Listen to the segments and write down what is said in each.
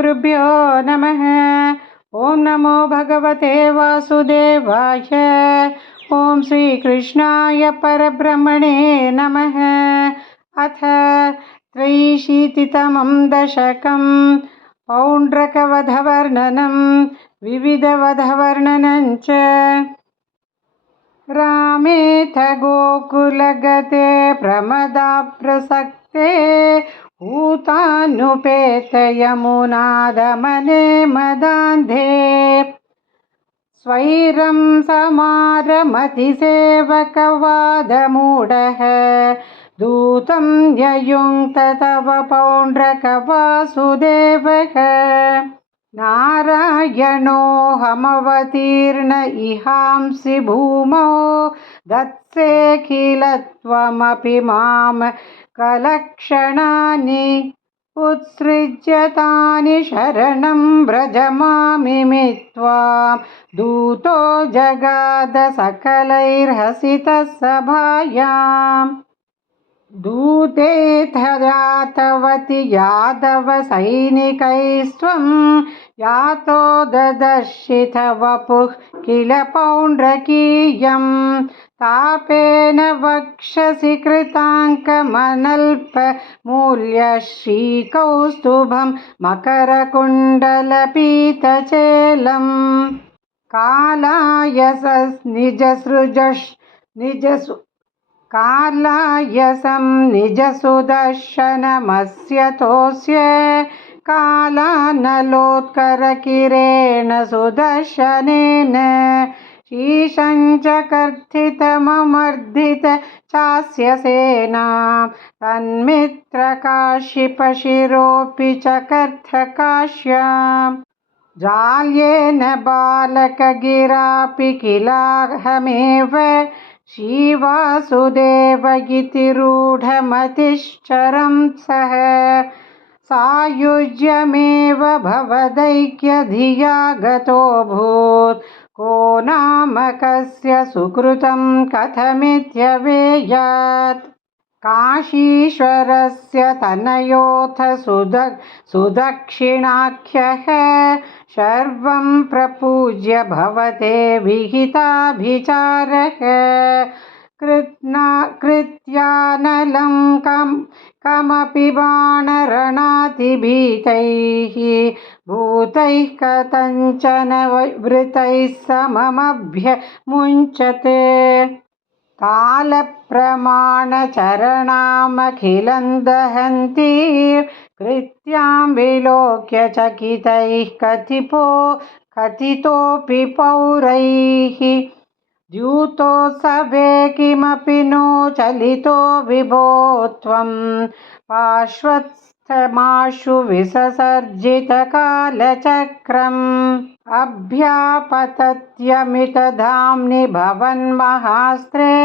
श्रीगुरुभ्यो नमः। ओं नमो भगवते वासुदेवाय। ओं श्रीकृष्णाय परब्रह्मणे नमः। अथ त्रयीशीतितमं दशकं पौण्ड्रकवधवर्णनं विविधवधवर्णनं च। रामेथ गोकुलगते प्रमदाप्रसक्ते ऊतानुपेतयमुनादमने मदान्धे स्वैरं समारमतिसेवकवादमूढः दूतं ययुङ्क्त तव पौण्ड्रकवासुदेवः। नारायणोऽहमवतीर्ण इहांसि भूमौ दत्सेऽखिल त्वमपि मां कलक्षणानि उत्सृज्यतानि शरणं व्रज मामिमि त्वां दूतो जगाद सकलैर्हसितः सभायाम्। दूतेऽथ यातवति यादवसैनिकैस्त्वं यातो ददर्शिथ वपुः किल पौण्ड्रकीयं तापेन वक्षसि कृताङ्कमनल्पमूल्यश्रीकौस्तुभं मकरकुण्डलपीतचेलम्। कालायसं निजसुदर्शनमस्य तोस्य कालानलोत्करकिरेण सुदर्शनेन शीशं च कर्थितममर्धित चास्य सेनां तन्मित्रकाशिपशिरोऽपि च कर्थकाश्याम्। जाल्येन बालकगिरापि किलाहमेव श्रीवासुदेव इति रूढमतिश्चरं सः सायुज्यमेव भवदैक्यधिया गतोऽभूत् को नाम कस्य सुकृतं कथमित्यवेयात्। काशीश्वरस्य तनयोऽथ सुदक्षिणाख्यः सर्वं प्रपूज्य भवते विहिताभिचारः कृत्यानलं कमपि बाणरणातिभीतैः भूतैः कथञ्चन वृतैः सममभ्यमुञ्चते कालप्रमाणचरणामखिलं दहन्ती कृत्यां विलोक्य चकितैः कथितोऽपि पौरैः द्यूतोत्सवे किमपि नो चलितो विभो त्वं पार्श्वस्थमाशु विससर्जितकालचक्रम् अभ्यापतत्यमितधाम्नि भवन्महास्त्रे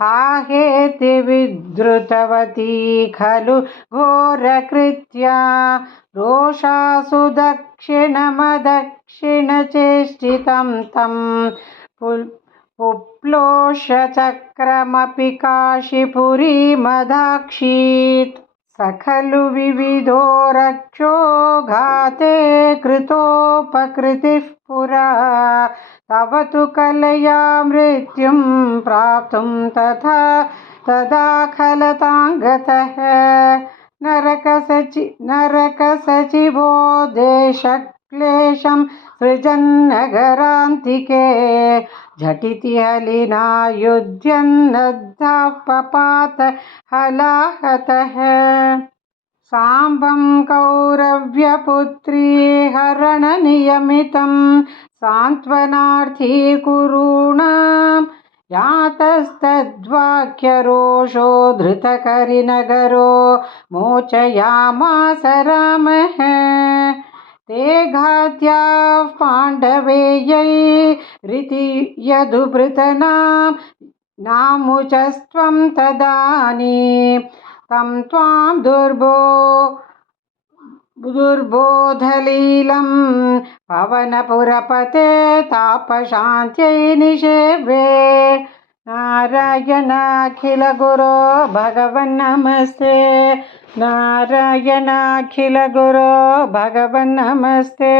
हाहेति विद्रुतवती खलु घोरकृत्या रोषासु दक्षिणमदक्षिणचेष्टितं तं पुप्लोषचक्रमपि काशीपुरीमदाक्षीत्। स खलु विविधो रक्षो घाते कृतोपकृतिः पुरा तव तु कलया मृत्युं प्राप्तुं तदा खलताङ्गतः नरकसचिवो देशक्लेशं सृजन्नगरान्तिके झटिति हलिना युध्यन्नद्धाः पपात हलाहतः। साम्बं कौरव्यपुत्री हरणनियमितं सान्त्वनार्थी कुरूणां यातस्तद्वाक्यरोषो धृतकरिनगरो मोचयामास रामः। ते घात्याः पाण्डवेयैरिति यदुभृतनां नामुचस्त्वं तदानीं तं त्वां दुर्बोधलीलं पवनपुरपते तापशान्त्यै निषेवे నారాయణాఖిల గురో భగవన్నమస్తే నారాయణాఖిల గురో భగవన్నమస్తే